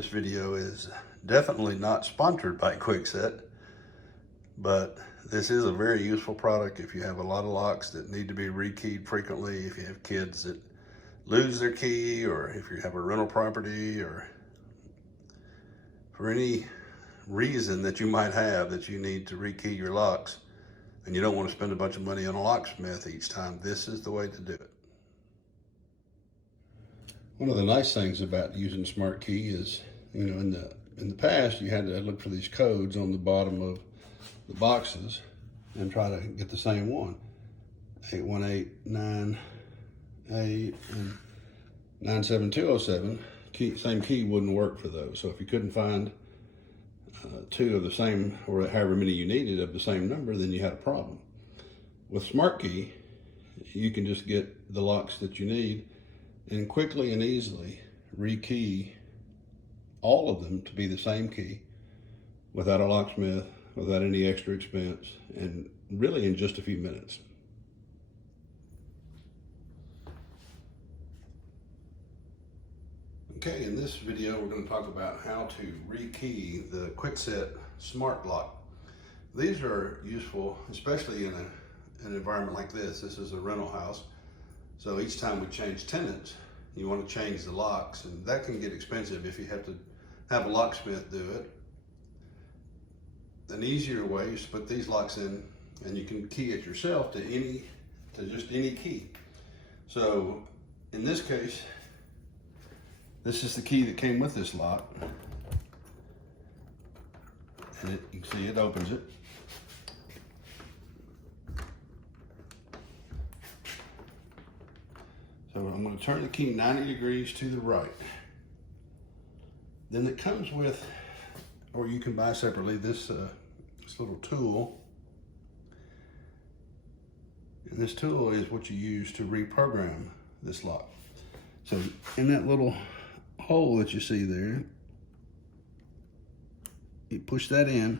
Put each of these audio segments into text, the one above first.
This video is definitely not sponsored by Kwikset, but this is a very useful product if you have a lot of locks that need to be rekeyed frequently, if you have kids that lose their key, or if you have a rental property, or for any reason that you might have that you need to rekey your locks and you don't want to spend a bunch of money on a locksmith each time. This is the way to do it. One of the nice things about using SmartKey is, you know, in the past you had to look for these codes on the bottom of the boxes and try to get the same one. 81898 and 97207. Same key wouldn't work for those. So if you couldn't find two of the same, or however many you needed of the same number, then you had a problem. With SmartKey, you can just get the locks that you need and quickly and easily rekey all of them to be the same key without a locksmith, without any extra expense, and really in just a few minutes. Okay, in this video we're going to talk about how to rekey the Kwikset Smart Lock. These are useful, especially in an environment like this. This is a rental house. So each time we change tenants, you want to change the locks, and that can get expensive if you have to have a locksmith do it. An easier way is to put these locks in, and you can key it yourself to just any key. So in this case, this is the key that came with this lock, and you can see it opens it. So I'm going to turn the key 90 degrees to the right. Then it comes with, or you can buy separately, this little tool. And this tool is what you use to reprogram this lock. So in that little hole that you see there, you push that in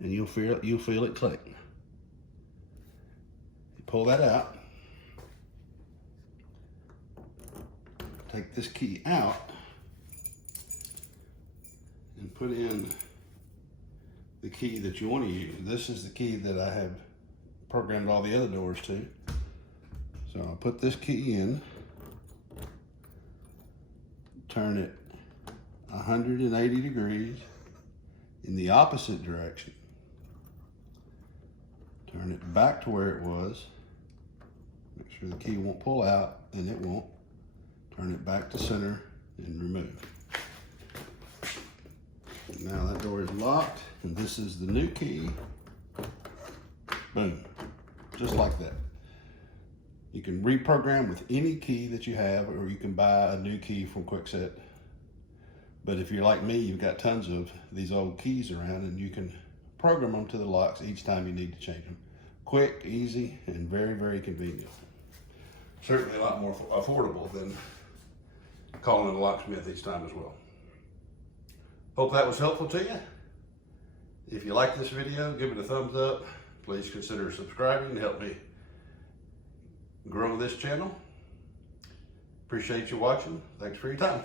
and you'll feel it click. You pull that out. Take this key out and put in the key that you want to use. This is the key that I have programmed all the other doors to. So I'll put this key in, turn it 180 degrees in the opposite direction, turn it back to where it was, make sure the key won't pull out, and it won't. Turn it back to center and remove. Now that door is locked, and this is the new key. Boom, just like that. You can reprogram with any key that you have, or you can buy a new key from Kwikset. But if you're like me, you've got tons of these old keys around, and you can program them to the locks each time you need to change them. Quick, easy, and very, very convenient. Certainly a lot more affordable than calling a locksmith each time as well. Hope that was helpful to you. If you like this video, give it a thumbs up. Please consider subscribing to help me grow this channel. Appreciate you watching. Thanks for your time.